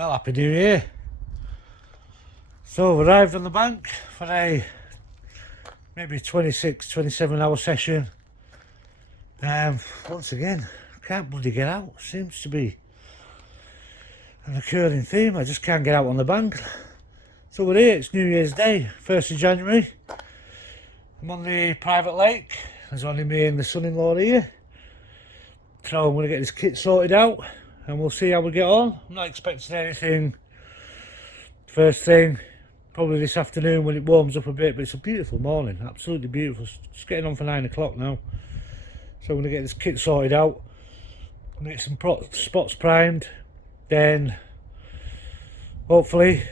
Well, happy New Year. So, arrived on the bank for a maybe 26-27 hour session. Once again, can't bloody get out. Seems to be an occurring theme. I just can't get out on the bank. So we're here, it's New Year's Day, 1st of January. I'm on the private lake. There's only me and the son-in-law here. So I'm going to get this kit sorted out and we'll see how we get on. I'm not expecting anything first thing, probably this afternoon when it warms up a bit, but it's a beautiful morning, absolutely beautiful. It's getting on for 9 o'clock now. So I'm going to get this kit sorted out, I'm going to get some spots primed, then hopefully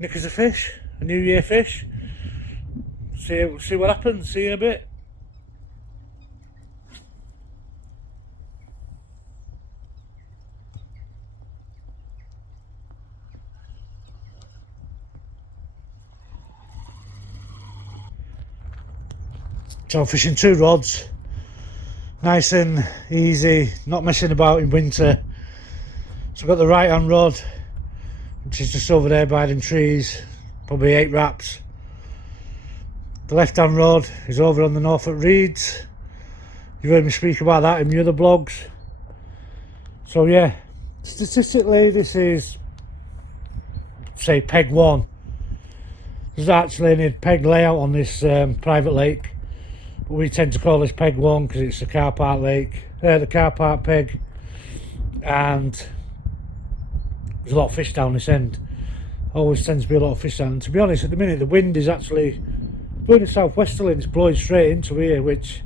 nick us a fish, a New Year fish. See what happens, see you in a bit. So fishing 2 rods, nice and easy, not messing about in winter. So I've got the right hand rod, which is just over there by them trees, probably 8 wraps. The left hand rod is over on the Norfolk Reeds. You've heard me speak about that in the other blogs. So yeah, statistically this is, say, peg 1. There's actually a peg layout on this private lake, but we tend to call this peg 1 because it's the Carp lake, the Carp peg, and there's a lot of fish down this end. Always tends to be a lot of fish down. And to be honest, at the minute the wind is actually blowing a southwesterly and it's blowing straight into here, which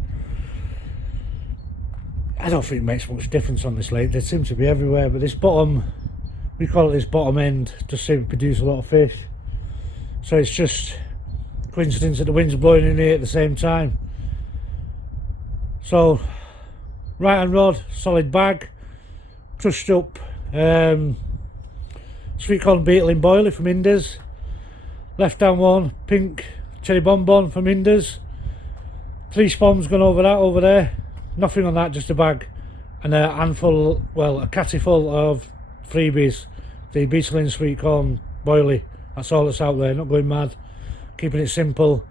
I don't think makes much difference on this lake. They seem to be everywhere, but this bottom, we call it this bottom end, just seems to produce a lot of fish. So it's just coincidence that the wind's blowing in here at the same time. So right hand rod, solid bag, crushed up sweet corn beetling boilie from Inders. Left hand one, pink cherry bonbon from Inders. 3 spawns gone over that over there. Nothing on that, just a bag and a handful, well, a catty full of freebies. The beetling sweet corn boilie. That's all that's out there. Not going mad, keeping it simple.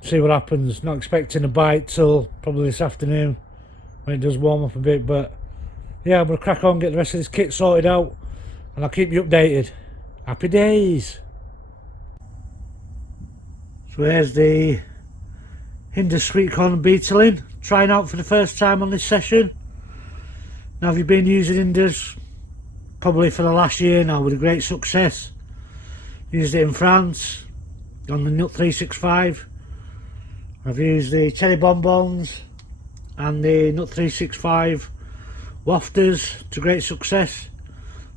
See what happens. Not expecting a bite till probably this afternoon when it does warm up a bit, but yeah, I'm gonna crack on, get the rest of this kit sorted out, and I'll keep you updated. Happy days. So here's the Inders sweet corn beetling, trying out for the first time on this session. Now, I've been using Inders probably for the last year now with a great success. Used it in France on the Nut 365. I've used the cherry bonbons and the Nut 365 wafters to great success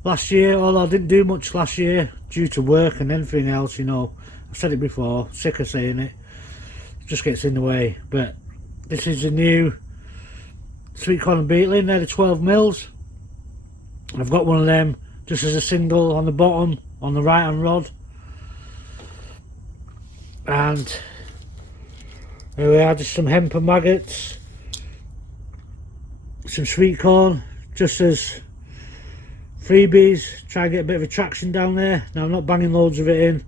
last year, although I didn't do much last year due to work and everything else, you know. I've said it before, sick of saying it, just gets in the way. But this is the new sweet corn and beetling, they're the 12 mils. I've got one of them just as a single on the bottom on the right hand rod, and here we are, just some hemp and maggots, some sweet corn just as freebies. Try and get a bit of attraction down there. Now, I'm not banging loads of it in,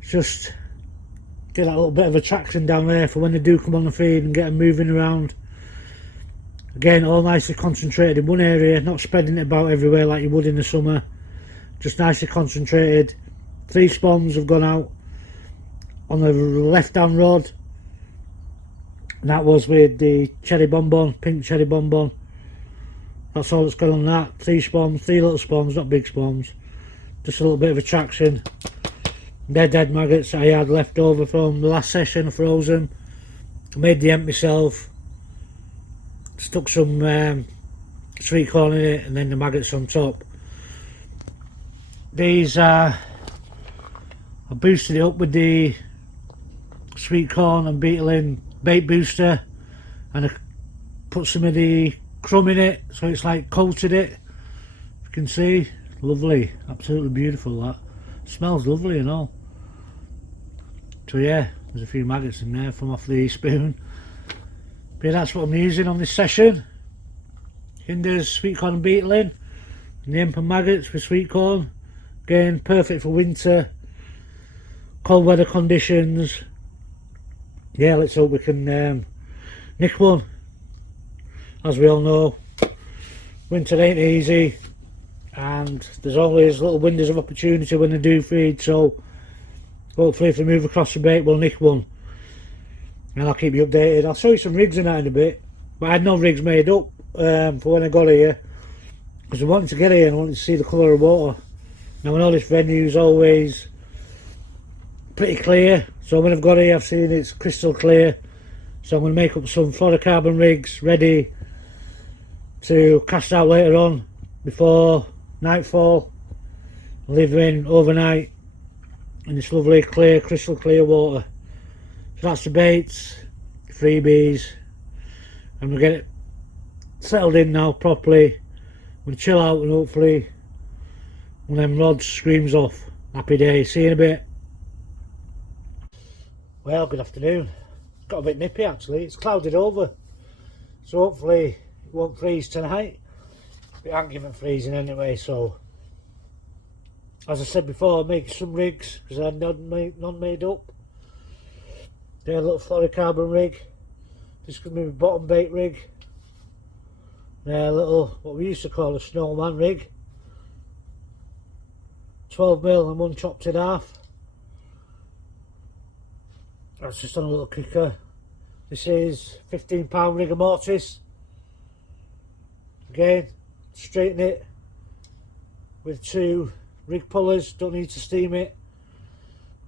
just get that little bit of attraction down there for when they do come on the feed and get them moving around. Again, all nicely concentrated in one area, not spreading it about everywhere like you would in the summer, just nicely concentrated. 3 spawns have gone out on the left hand rod, and that was with the cherry bonbon, pink cherry bonbon. That's all that's gone on that. 3 spawns, 3 little spawns, not big spawns, just a little bit of attraction. They're dead maggots I had left over from the last session. I froze them, I made the hemp myself, stuck some sweet corn in it, and then the maggots on top. These I boosted it up with the sweet corn and beetling bait booster, and I put some of the crumb in it, so it's like coated it. You can see, lovely, absolutely beautiful. That smells lovely and all. So yeah, there's a few maggots in there from off the spoon. But yeah, that's what I'm using on this session. Inders sweet corn and beetling. And the hemp and maggots for sweet corn. Again, perfect for winter, cold weather conditions. Yeah, let's hope we can nick one. As we all know, winter ain't easy, and there's always little windows of opportunity when they do feed, so hopefully if they move across the bait we'll nick one. And I'll keep you updated. I'll show you some rigs in that in a bit, but I had no rigs made up for when I got here, because I wanted to get here and I wanted to see the colour of water. Now I know this venue's always pretty clear, so when I've got here I've seen it's crystal clear, so I'm going to make up some fluorocarbon rigs ready to cast out later on before nightfall and leave them in overnight in this lovely clear, crystal clear water. So that's the baits, the freebies, and we'll get it settled in now properly. We'll chill out and hopefully when them rods screams off. Happy day. See you in a bit. Well, good afternoon. Got a bit nippy actually. It's clouded over, so hopefully it won't freeze tonight. It ain't given freezing anyway, so as I said before, I'll make some rigs because I had none made up. They're a little fluorocarbon rig. This could be my bottom bait rig. They're a little, what we used to call a snowman rig. 12mm and one chopped in half. That's just on a little kicker. This is £15 rigor mortis. Again, straighten it with 2 rig pullers, don't need to steam it.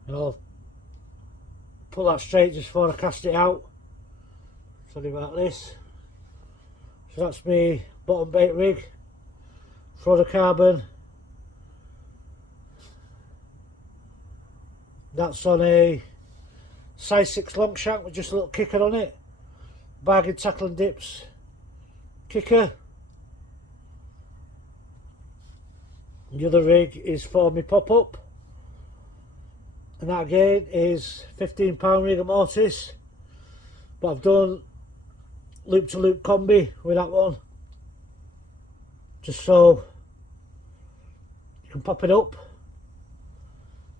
And I'll pull that straight just before I cast it out. Sorry about this. So that's my bottom bait rig, fluorocarbon. That's on a size 6 long shank with just a little kicker on it. Bargain tackle and dips kicker. The other rig is for my pop-up, and that again is £15 rigor mortis, but I've done loop to loop combi with that one, just so you can pop it up.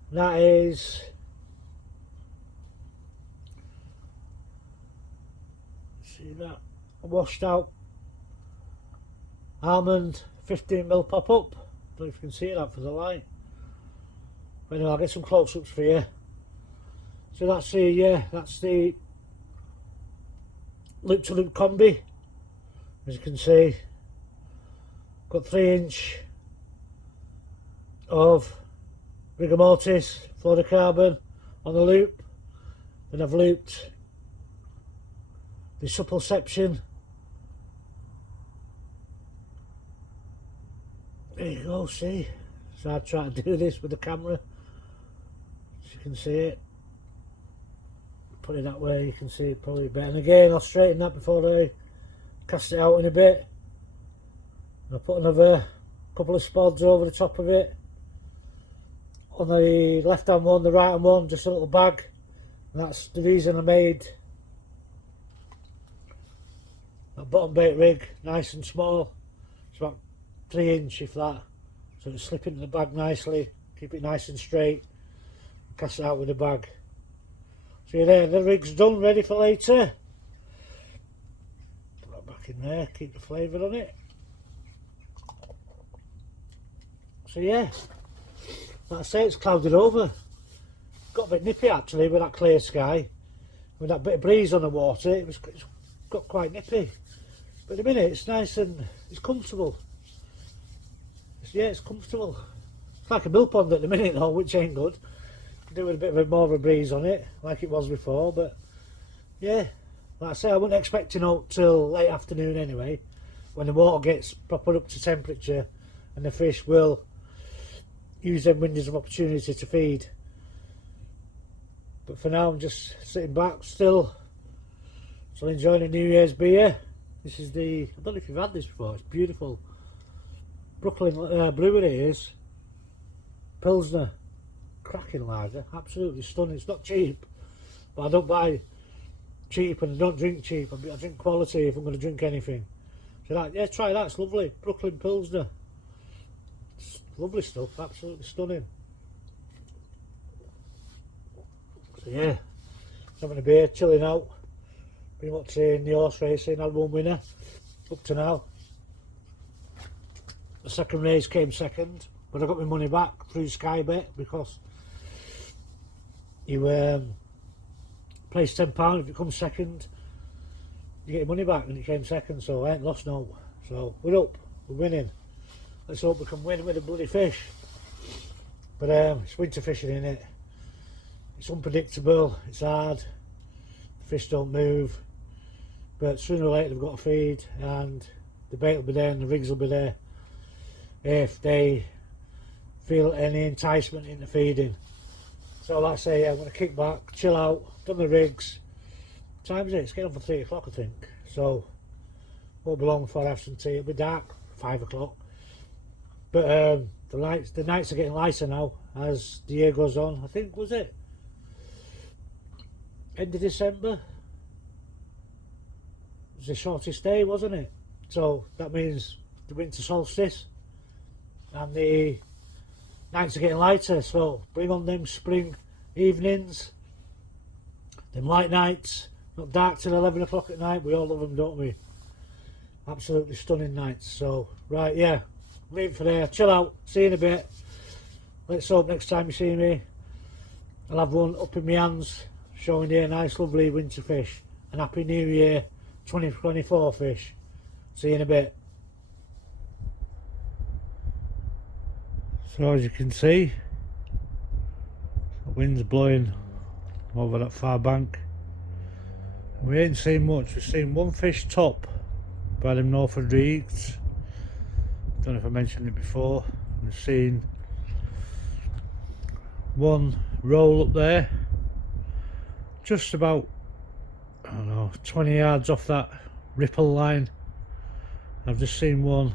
And that is see that washed out almond 15mm pop-up. Don't know if you can see that for the light. But anyway, I'll get some close-ups for you. So that's the loop-to-loop combi. As you can see, got 3" of rigor mortis, fluorocarbon on the loop. Then I've looped the supple section. There you go, see. So I try to do this with the camera, so you can see it. Put it that way, you can see it probably better. And again, I'll straighten that before I cast it out in a bit. I'll put another couple of spods over the top of it. On the left hand one, the right hand one, just a little bag. And that's the reason I made that bottom bait rig nice and small. It's about 3" if that, so it'll slip into the bag nicely, keep it nice and straight, cast it out with the bag. So you're there, the rig's done, ready for later. Put that back in there, keep the flavour on it. So yeah, like I say, it's clouded over. Got a bit nippy actually with that clear sky, with that bit of breeze on the water. It's got quite nippy, but at the minute it's nice and it's comfortable. Yeah, it's comfortable. It's like a mill pond at the minute though, which ain't good. Do with a bit of more of a breeze on it, like it was before. But yeah, like I say, I wasn't expecting out till late afternoon anyway, when the water gets proper up to temperature and the fish will use them windows of opportunity to feed. But for now I'm just sitting back still enjoying a New Year's beer. This is the, I don't know if you've had this before, it's beautiful. Brooklyn brewery it is. Pilsner, cracking lager, absolutely stunning. It's not cheap, but I don't buy cheap and I don't drink cheap. I drink quality if I'm going to drink anything. So that, yeah, try that, it's lovely. Brooklyn Pilsner, lovely stuff, absolutely stunning. So yeah, having a beer, chilling out. Been watching the horse racing, had one winner up to now. The second race came second, but I got my money back through Sky Bet because you place £10, if it comes second you get your money back, and it came second, so I ain't lost no. So we're up, we're winning. Let's hope we can win with a bloody fish. But it's winter fishing, in it. It's unpredictable, it's hard, the fish don't move, but sooner or later they've got to feed, and the bait will be there and the rigs will be there if they feel any enticement into feeding. So like I say, yeah, I'm going to kick back, chill out, done the rigs. What time is it? It's getting on for 3 o'clock, I think. So won't be long before I have some tea. It'll be dark, 5 o'clock. But the nights are getting lighter now as the year goes on. I think, was it end of December? It was the shortest day, wasn't it? So that means the winter solstice, and the nights are getting lighter, so bring on them spring evenings, them light nights, not dark till 11 o'clock at night. We all love them, don't we? Absolutely stunning nights. So right, yeah, leave it for there, chill out, see you in a bit. Let's hope next time you see me I'll have one up in my hands showing you a nice lovely winter fish. And Happy New Year 2024 fish. See you in a bit. So as you can see, the wind's blowing over that far bank. We ain't seen much. We've seen one fish top by them Norfolk Reeds. Don't know if I mentioned it before. We've seen one roll up there, just about, I don't know, 20 yards off that ripple line. I've just seen one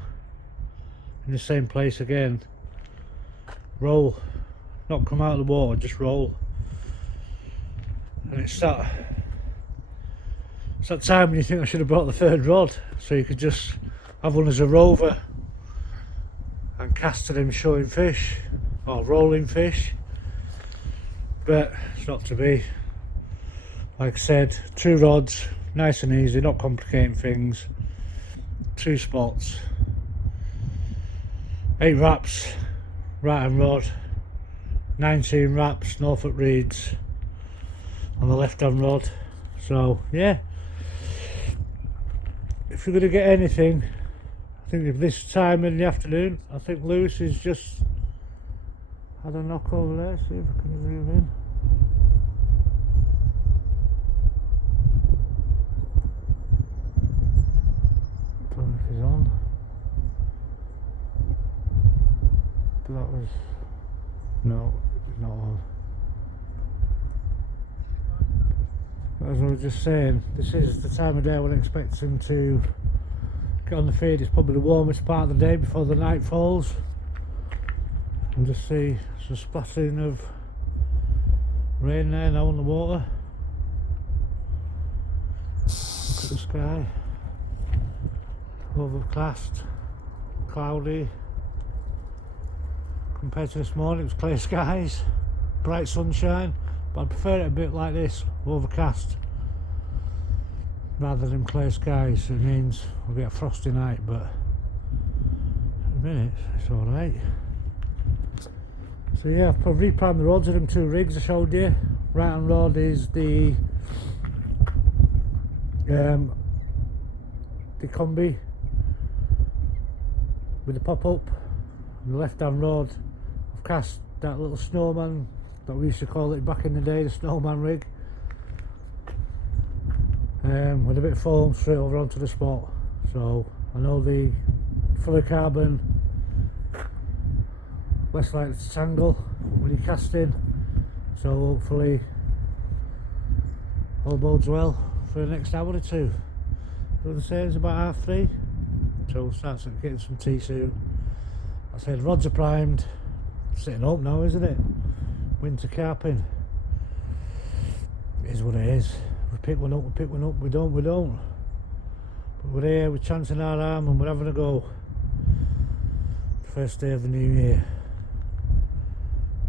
in the same place again, roll, not come out of the water, just roll. And it's that time when you think I should have brought the third rod, so you could just have one as a rover and cast to them showing fish or rolling fish, but it's not to be. Like I said, 2 rods, nice and easy, not complicating things. 2 spots, 8 wraps, right hand rod, 19 wraps, Norfolk Reeds on the left hand rod. So yeah, if you're going to get anything, I think if this time in the afternoon, I think Lewis is just had a knock over there. See if I can zoom in. Don't know if he's on. But that was, no, he's not on. But as I was just saying, this is the time of day I would expect him to get on the feed. It's probably the warmest part of the day before the night falls. And just see some splashing of rain there now on the water. Look at the sky, overcast, cloudy. Compared to this morning, it was clear skies, bright sunshine, but I prefer it a bit like this, overcast, rather than clear skies. It means we'll get a frosty night, but in a minute it's alright. So yeah, I've reprimed the rods of them 2 rigs I showed you. Right hand rod is the combi with the pop up. And the left hand rod, I've cast that little snowman that we used to call it back in the day, the snowman rig, with a bit of foam straight over onto the spot. So I know the fully carbon less likely to tangle when you're casting, so hopefully all bodes well for the next hour or 2. So the say it's about 3:30, so we'll start getting some tea soon. I said rods are primed, sitting up now, isn't it? Winter carping, it is what it is. We pick one up, we pick one up, we don't, we don't. But we're here, we're chancing our arm and we're having a go. First day of the new year.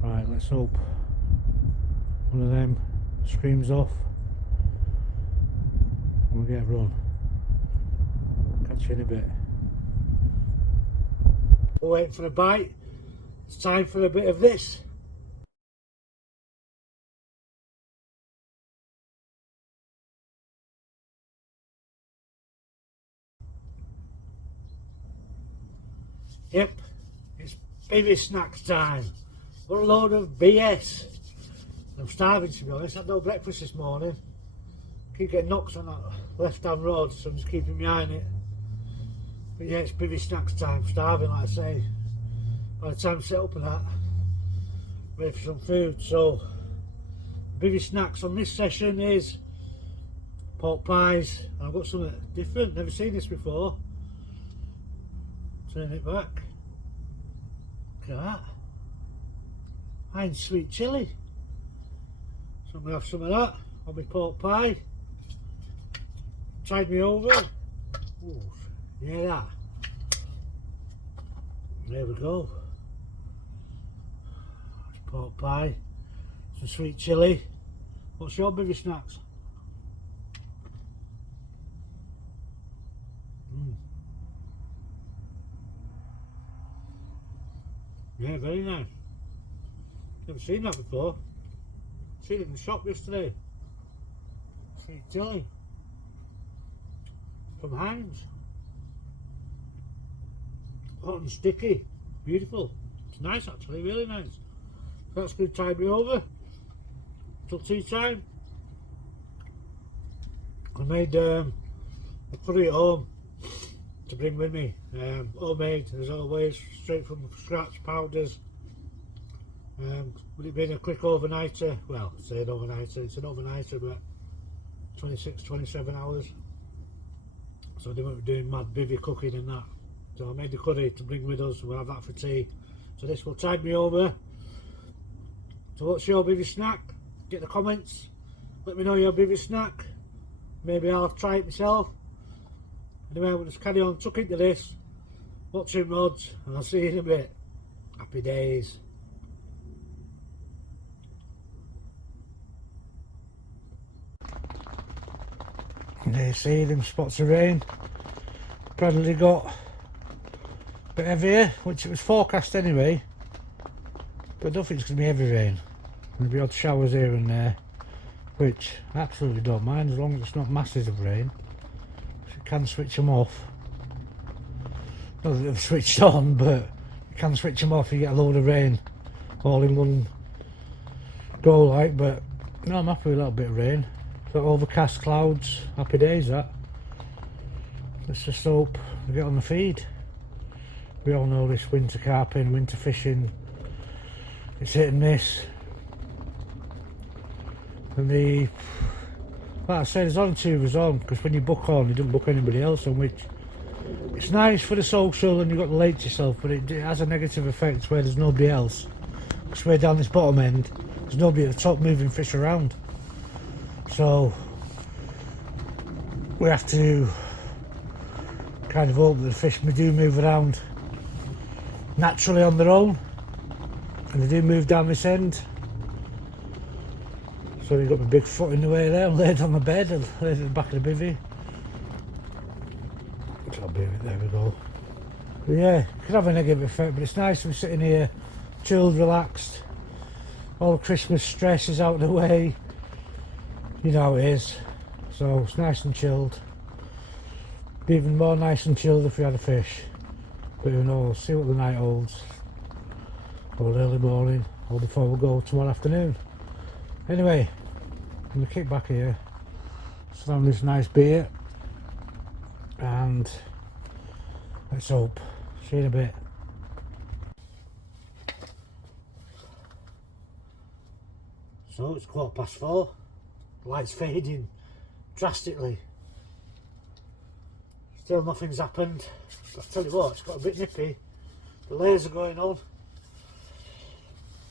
Right, let's hope one of them screams off and we'll get a run. Catch you in a bit. We're waiting for a bite. It's time for a bit of this. Yep, it's baby snacks time. What a load of BS. I'm starving, to be honest. I had no breakfast this morning. Keep getting knocks on that left hand road, so I'm just keeping my eye on it. But yeah, it's baby snacks time. Starving, like I say. By the time I set up and that, ready for some food. So baby snacks on this session is pork pies. And I've got something different, never seen this before. Turn it back. Look at that. And sweet chilli. So I'm going to have some of that on my pork pie. Tide me over. Ooh, yeah, that. There we go. It's pork pie. Some sweet chilli. What's your baby snacks? Yeah, very nice. Never seen that before. Seen it in the shop yesterday. Sweet chilli from Heinz. Hot and sticky. Beautiful. It's nice actually, really nice. That's going to tide me over till tea time. I made a curry at home to bring with me. Homemade as always, straight from scratch, powders. Would it be a quick overnighter? Well, I say an overnighter, it's an overnighter, but 26-27 hours. So they won't be doing mad bivvy cooking and that. So I made the curry to bring with us, we'll have that for tea. So this will tide me over. So what's your bivvy snack? Get the comments, let me know your bivvy snack. Maybe I'll try it myself. Anyway, we'll just carry on, tuck into this, watching rods, and I'll see you in a bit. Happy days. There you see them spots of rain. Probably got a bit heavier, which it was forecast anyway, but I don't think it's going to be heavy rain. There'll be odd showers here and there, which I absolutely don't mind as long as it's not masses of rain. You can switch them off. Not that they've switched on, but you can switch them off if you get a load of rain all in one go like. But no, I'm happy with a little bit of rain. Got overcast clouds, happy days that. Let's just hope we get on the feed. We all know this winter carping, winter fishing, it's hit and miss. And like I said, there's only two of us on, because when you book on, you don't book anybody else on, which it's nice for the social and you've got the lake to yourself, but it has a negative effect where there's nobody else. Because we're down this bottom end, there's nobody at the top moving fish around. So we have to kind of hope that the fish do move around naturally on their own, and they do move down this end. So you've got my big foot in the way there, I'm laid on the bed and laid at the back of the bivvy. There we go. But yeah, it could have a negative effect, but it's nice to be sitting here, chilled, relaxed. All the Christmas stress is out of the way. You know how it is. So it's nice and chilled. Be even more nice and chilled if we had a fish. But who knows, see what the night holds. Or early morning, or before we go tomorrow afternoon. Anyway, I'm going to kick back here, slam this nice beer, and let's hope. See you in a bit. So it's 4:15. The light's fading drastically. Still nothing's happened. But I tell you what, it's got a bit nippy. The layers are going on.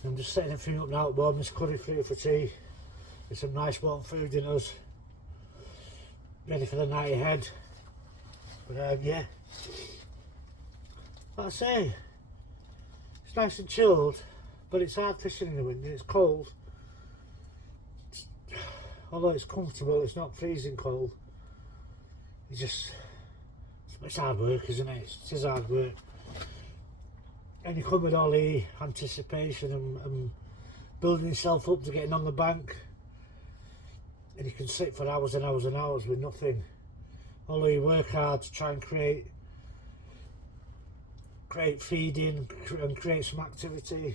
I'm just setting everything up now to warm this curry for tea. With some nice warm food in us. Ready for the night ahead. But yeah. Like I say, It's nice and chilled, but it's hard fishing in the wind. It's cold. Although it's comfortable, it's not freezing cold. It's hard work, isn't it? It is hard work. And you come with all the anticipation and building yourself up to getting on the bank, and you can sit for hours and hours and hours with nothing. Although you work hard to try and create feeding and create some activity.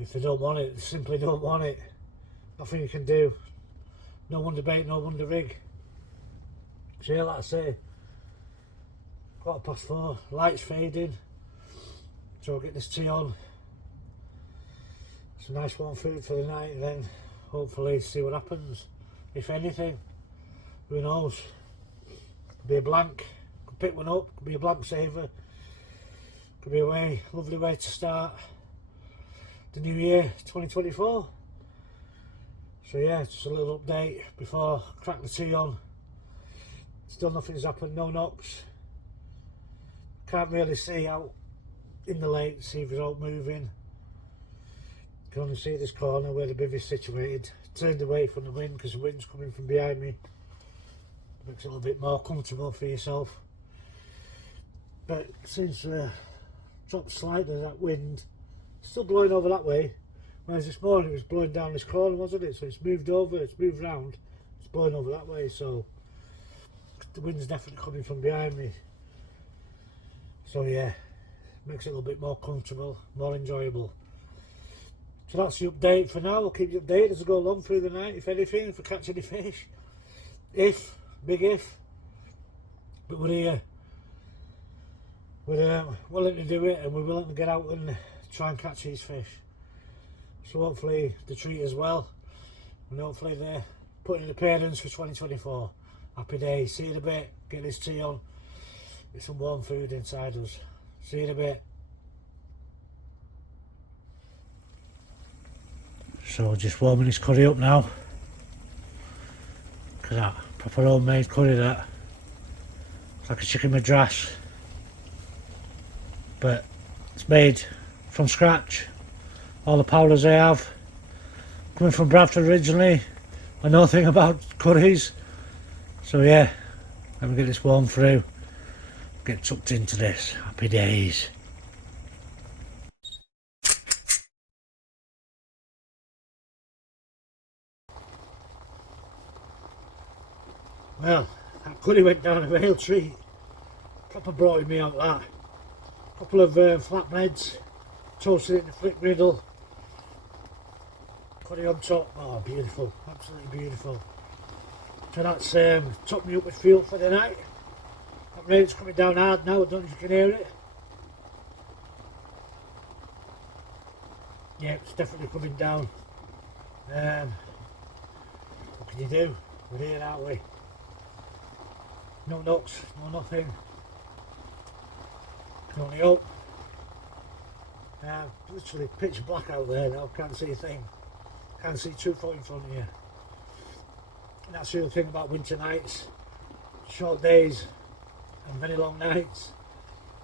If they don't want it, they simply don't want it. Nothing you can do. No wonder bait, no wonder rig. So yeah, like I say, 4:15, light's fading, so I'll get this tea on, some nice warm food for the night, and then hopefully see what happens, if anything. Who knows? Could be a blank, could pick one up, could be a blank saver, could be a lovely way to start the new year 2024. So yeah, just a little update before I crack the tea on. Still nothing's happened, no knocks. Can't really see out in the lake, see if it's all moving. Can only see this corner where the bivvy's situated. Turned away from the wind because the wind's coming from behind me. Makes it a little bit more comfortable for yourself. But since dropped slightly, that wind still blowing over that way. Whereas this morning it was blowing down this corner, wasn't it? So it's moved over, it's moved round, it's blowing over that way. So the wind's definitely coming from behind me. So yeah, makes it a little bit more comfortable, more enjoyable. So that's the update for now. I'll keep you updated as I go along through the night, if anything, if I catch any fish. Big if. But we're here. We're willing to do it, and we're willing to get out and try and catch these fish. So hopefully they treat us well, and hopefully they're putting an appearance for 2024. Happy days. See you in a bit. Get this tea on. Get some warm food inside us. See you in a bit. So just warming this curry up now. Look at that. Proper homemade curry, that. It's like a chicken madras. But it's made from scratch. All the powders I have. Coming from Bradford originally. I know nothing about curries. So yeah, let me get this warm through. Get tucked into this. Happy days. Well, that curry went down a real treat. Proper brought me out that. Couple of flatbreads, toasted in the flip griddle. Curry on top. Oh, beautiful. Absolutely beautiful. So that's topped me up with fuel for the night. That rain's coming down hard now. I don't know if you can hear it. Yeah, it's definitely coming down. What can you do? We're here, aren't we? No knocks, no nothing. Can only hope. Literally pitch black out there now. Can't see a thing. Can't see 2 foot in front of you. And that's the other thing about winter nights. Short days and very long nights.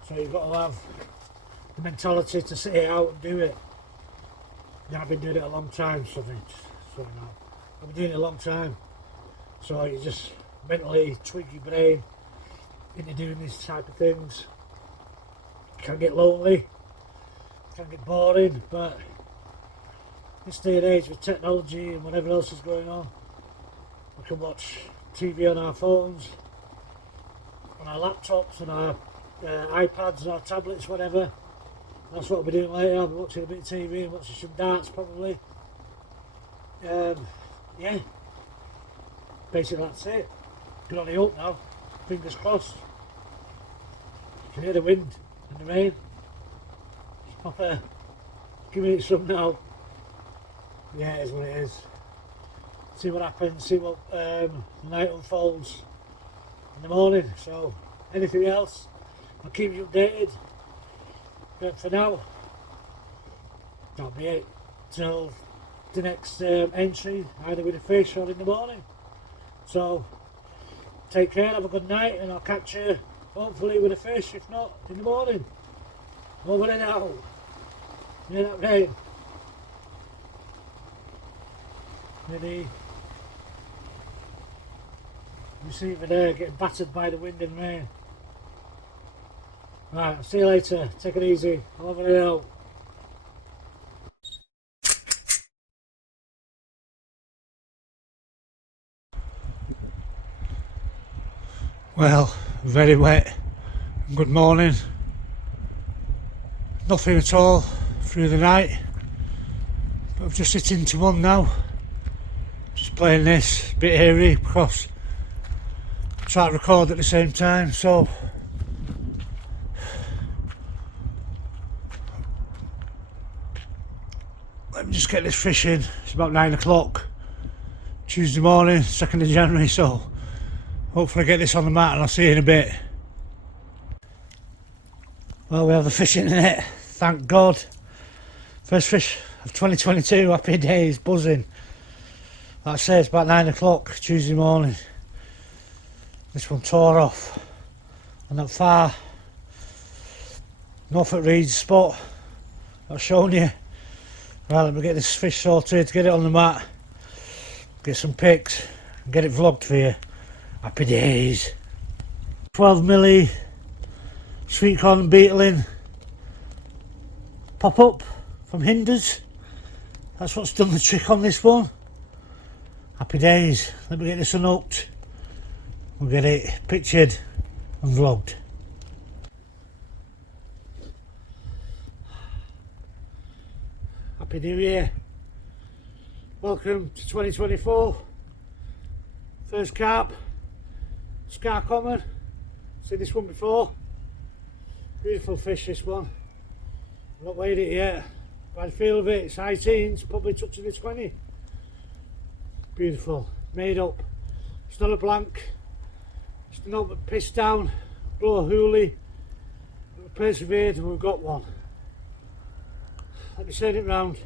So you've got to have the mentality to sit out and do it. Yeah, I've been doing it a long time, I've been doing it a long time. So you just mentally tweak your brain into doing these type of things. It can get lonely, it can get boring, but this day and age with technology and whatever else is going on, we can watch TV on our phones, on our laptops, on our iPads, our tablets, whatever. That's what I'll be doing later. I'll be watching a bit of TV and watching some darts probably. Yeah, basically that's it. Can only hope now, fingers crossed. You can hear the wind and the rain. It's proper giving it some now. Yeah, it is what it is. See what happens, see what the night unfolds in the morning. So anything else, I'll keep you updated. But for now, that'll be it till the next entry, either with a fish or in the morning. So take care, have a good night, and I'll catch you hopefully with a fish, if not in the morning. Over and out. Yeah, that rain. Ready. You see over there getting battered by the wind and rain. Right, I'll see you later. Take it easy. Over and out. Well, very wet. Good morning. Nothing at all through the night. But I've just hit into one now. Just playing this, a bit eerie because I try to record at the same time, so let me just get this fish in. It's about 9 o'clock Tuesday morning, 2nd of January, so hopefully I get this on the mat and I'll see you in a bit. Well, we have the fish in the net, thank God. First fish of 2022, happy days, buzzing. Like I say, it's about 9 o'clock Tuesday morning. This one tore off on that far Norfolk Reeds spot I've shown you. Right, let me get this fish sorted, get it on the mat, get some pics, and get it vlogged for you. Happy days. 12 milli sweet corn and beetling pop up from Hinders. That's what's done the trick on this one. Happy days. Let me get this unhooked. We'll get it pictured and vlogged. Happy New Year. Welcome to 2024. First carp. Scar common. Seen this one before. Beautiful fish, this one. I've not weighed it yet. By the feel of it, it's high teens, probably touching the 20. Beautiful. Made up. It's not a blank. It's not but pissed down. Blow a hoolie. We've persevered and we've got one. Let me turn it round.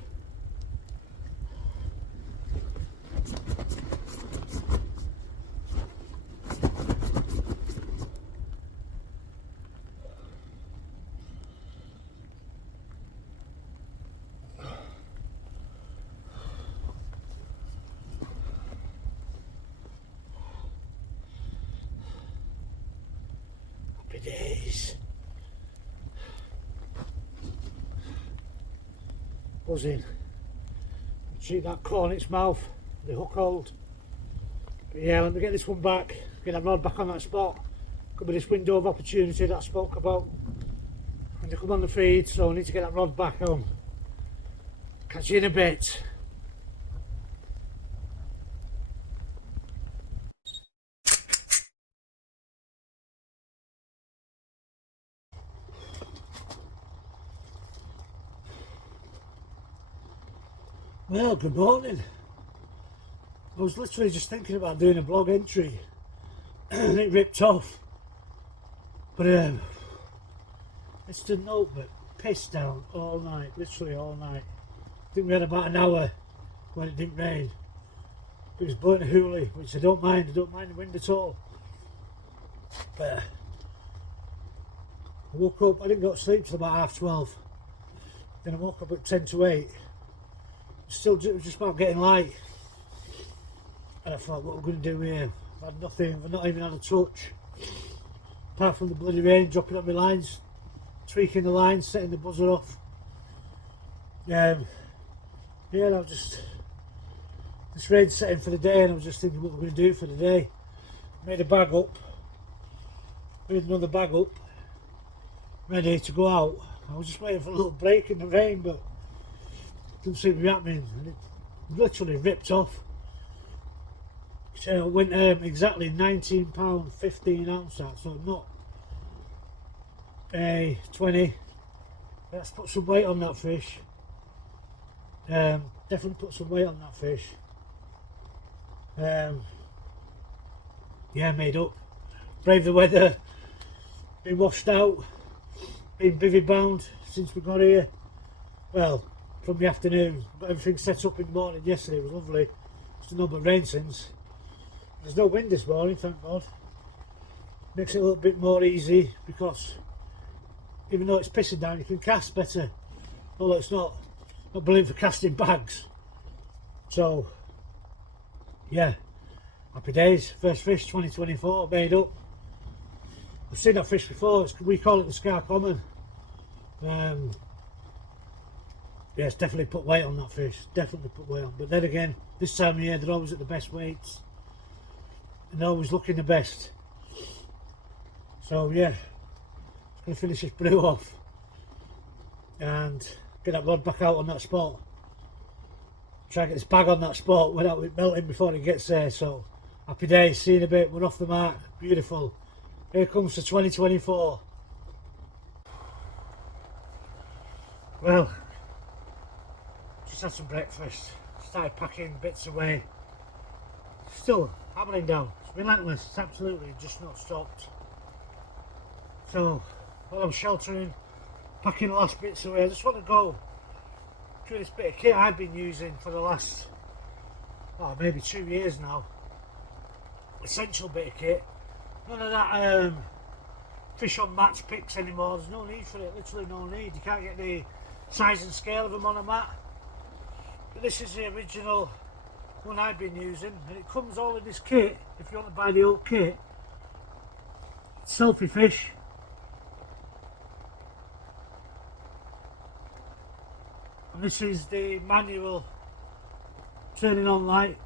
Happy days. Buzzing. See that claw in its mouth, the hook hold. But yeah, let me get this one back, get that rod back on that spot. Could be this window of opportunity that I spoke about when they come on the feed, so I need to get that rod back on. Catch you in a bit. Well, good morning. I was literally just thinking about doing a blog entry and it ripped off. But it's the note but pissed down all night, literally all night. I think we had about an hour when it didn't rain. It was blowing a hoolie, which I don't mind the wind at all. But I woke up, I didn't go to sleep till about 12:30. Then I woke up at 10 to 8. Still, it was just about getting light. And I thought, what we're going to do here? I've had nothing, I've not even had a touch. Apart from the bloody rain dropping on my lines, tweaking the lines, setting the buzzer off. Yeah, I was just, this rain setting for the day and I was just thinking what we're going to do for the day. Made a bag up, made another bag up, ready to go out. I was just waiting for a little break in the rain, but it didn't seem to be happening, and it literally ripped off. So it went exactly £19 15 ounce out, so not a 20. Let's put some weight on that fish. Definitely put some weight on that fish. Yeah, made up. Brave the weather. Been washed out. Been bivvy bound since we got here. Well, from the afternoon. Got everything set up in the morning yesterday. It was lovely. It's no but rain since. There's no wind this morning, thank God. Makes it a little bit more easy because even though it's pissing down, you can cast better. although it's not brilliant for casting bags. So yeah, happy days. First fish 2024 made up. I've seen that fish before. We call it the Scar Common. Yeah, it's definitely put weight on that fish. Definitely put weight on. But then again, this time of year they're always at the best weights and they're always looking the best. So yeah, just gonna finish this brew off and get that rod back out on that spot. Try and get this bag on that spot without it melting before it gets there. So happy days. See you in a bit. We're off the mark. Beautiful. Here comes the 2024. Well, just had some breakfast, started packing bits away, still hammering down. It's relentless. It's absolutely just not stopped. So while I'm sheltering, packing the last bits away, I just want to go through this bit of kit I've been using for the last maybe 2 years now. Essential bit of kit. None of that fish on match picks anymore. There's no need for it, literally no need. You can't get the size and scale of them on a mat. But this is the original one I've been using, and it comes all in this kit. If you want to buy the old kit, it's selfie fish. And this is the manual turning on light.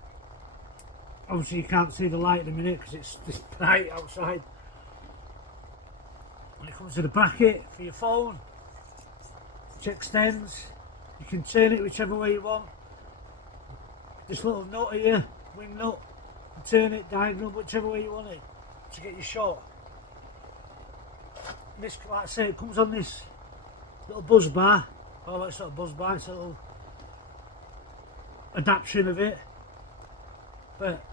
Obviously you can't see the light in a minute because it's this bright outside. When it comes to the bracket for your phone, which extends, you can turn it whichever way you want. This little nut here, wing nut, and turn it diagonal whichever way you want it to get your shot. And this, like I say, it comes on this little buzz bar. Oh, it's not a buzz bar, it's a little adaptation of it. But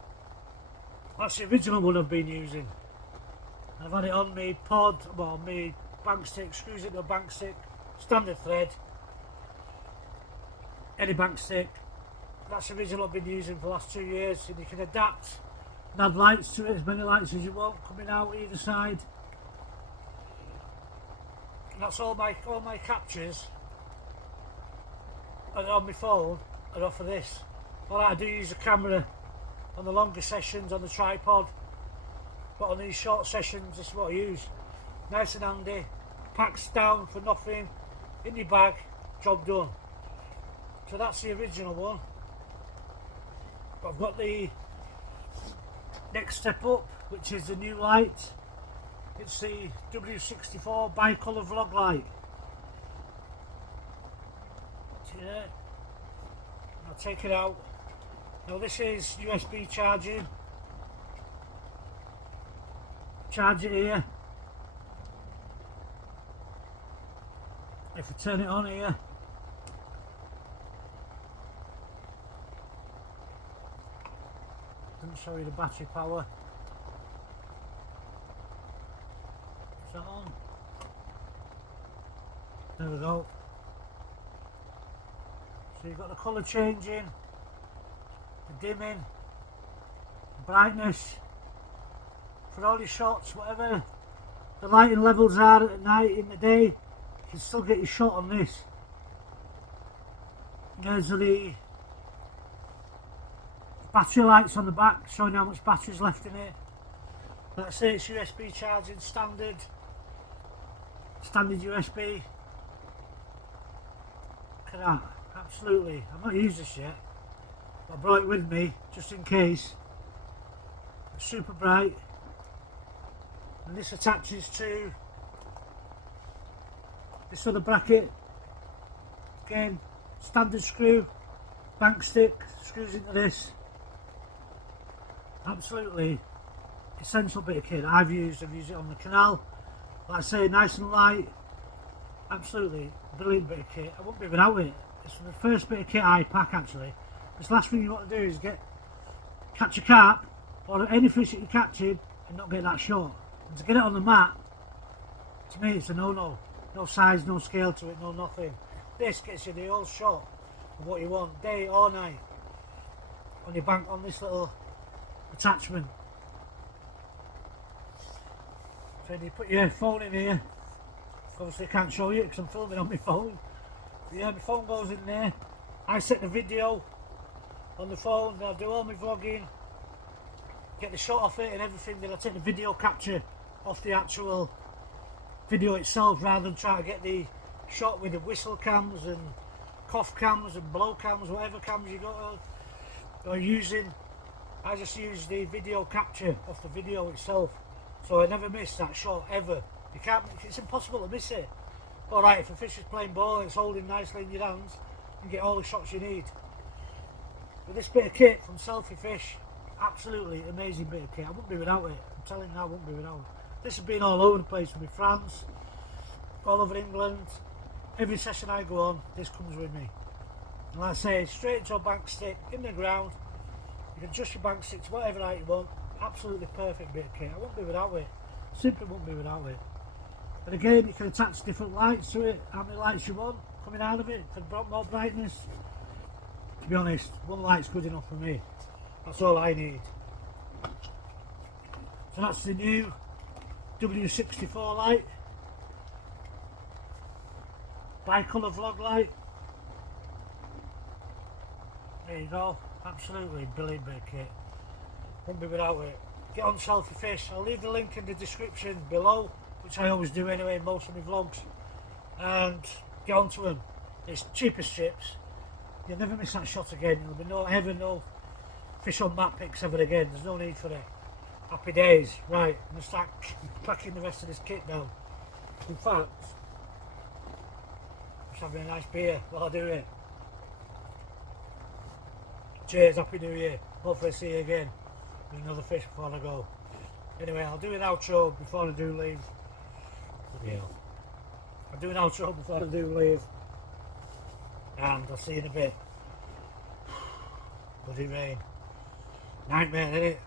that's the original one I've been using. I've had it on my pod, well, my bank stick, screws it to a bank stick, standard thread, any bank stick. That's the original I've been using for the last 2 years, and you can adapt and add lights to it, as many lights as you want coming out either side. And that's all my captures are on my phone are off of this. All I do use a camera on the longer sessions on the tripod, but on these short sessions this is what I use. Nice and handy, packs down for nothing, in your bag, job done. So that's the original one. But I've got the next step up, which is the new light. It's the W64 bi-colour vlog light. Yeah. I'll take it out. Now this is USB charging. Charge it here. If we turn it on here, doesn't show you the battery power. Is that on? There we go. So you've got the colour changing, the dimming, the brightness for all your shots, whatever the lighting levels are at night, in the day, you can still get your shot on this. There's the battery lights on the back showing how much battery's left in it. Like I say, it's USB charging, standard USB. Look at that, absolutely. I've not used this yet, but I brought it with me just in case. It's super bright, and this attaches to this other bracket. Again, standard screw, bank stick, screws into this. Absolutely essential bit of kit I've used it on the canal. Like I say, nice and light. Absolutely brilliant bit of kit. I wouldn't be without it. It's the first bit of kit I pack actually. This last thing you want to do is catch a carp or any fish that you're catching and not get that shot. And to get it on the mat, to me it's a no-no. No size, no scale to it, no nothing. This gets you the whole shot of what you want, day or night, on your bank, on this little attachment. So you put your phone in here. Obviously I can't show you because I'm filming on my phone. Yeah, my phone goes in there. I set the video on the phone, I'll do all my vlogging, get the shot off it and everything, then I'll take the video capture off the actual video itself rather than try to get the shot with the whistle cams and cough cams and blow cams, whatever cams you got or using. I just use the video capture off the video itself, so I never miss that shot ever. You can't, it's impossible to miss it. Alright, if a fish is playing ball and it's holding nicely in your hands, you can get all the shots you need. With this bit of kit from Selfie Fish, absolutely amazing bit of kit. I wouldn't be without it. I'm telling you now, I wouldn't be without it. This has been all over the place with me, France, all over England. Every session I go on, this comes with me. And like I say, straight into a bank stick, in the ground. You can adjust your bank stick to whatever height you want. Absolutely perfect bit of kit. I wouldn't be without it. Simply wouldn't be without it. And again, you can attach different lights to it. How many lights you want coming out of it for more brightness. To be honest, one light's good enough for me. That's all I need. So that's the new W64 light. Bi-colour vlog light. There you go. Absolutely brilliant bit of kit. Wouldn't be without it. Get on Selfie Fish. I'll leave the link in the description below, which I always do anyway in most of my vlogs. And get onto them. It's cheap as chips. You'll never miss that shot again. There'll be no fish on map pics ever again. There's no need for it. Happy days. Right, I'm going to start packing the rest of this kit down. In fact, I'm just having a nice beer while I do it. Cheers, Happy New Year. Hopefully see you again with another fish before I go. Anyway, I'll do an outro before I do leave. Yeah. I'll do an outro before I do leave. And I'll see you in a bit. Bloody rain. Nightmare, innit?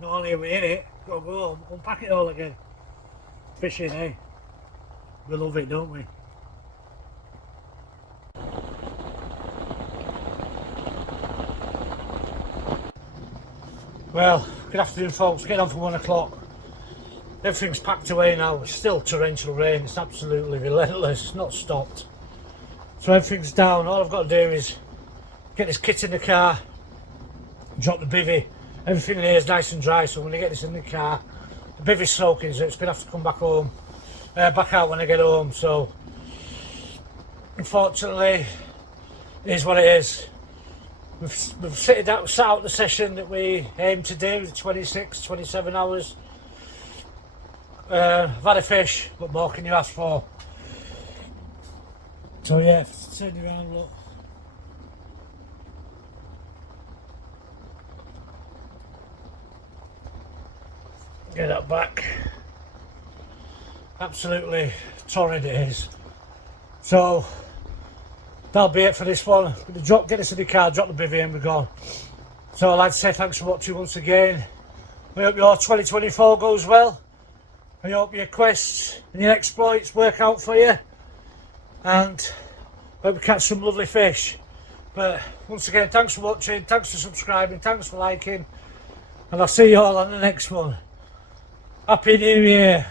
Not only are we in it, gotta go home, unpack it all again. Fishing, eh? We love it, don't we? Well, good afternoon folks, getting on for 1 o'clock. Everything's packed away now, it's still torrential rain, it's absolutely relentless, it's not stopped. So everything's down, all I've got to do is get this kit in the car, drop the bivvy. Everything in here is nice and dry, so when I get this in the car, the bivvy's soaking, so it's going to have to come back home, back out when I get home. So unfortunately, it is what it is. We've sat out the session that we aim to do, the 26, 27 hours. I've had a fish, what more can you ask for? So yeah, turn you around, look. Get that back. Absolutely torrid it is. So that'll be it for this one. I'm going to get this in the car, drop the bivvy and we're gone. So I'd like to say thanks for watching once again. I hope your 2024 goes well. I hope your quests and your exploits work out for you. And hope we catch some lovely fish. But once again, thanks for watching, thanks for subscribing, thanks for liking. And I'll see you all on the next one. Happy New Year.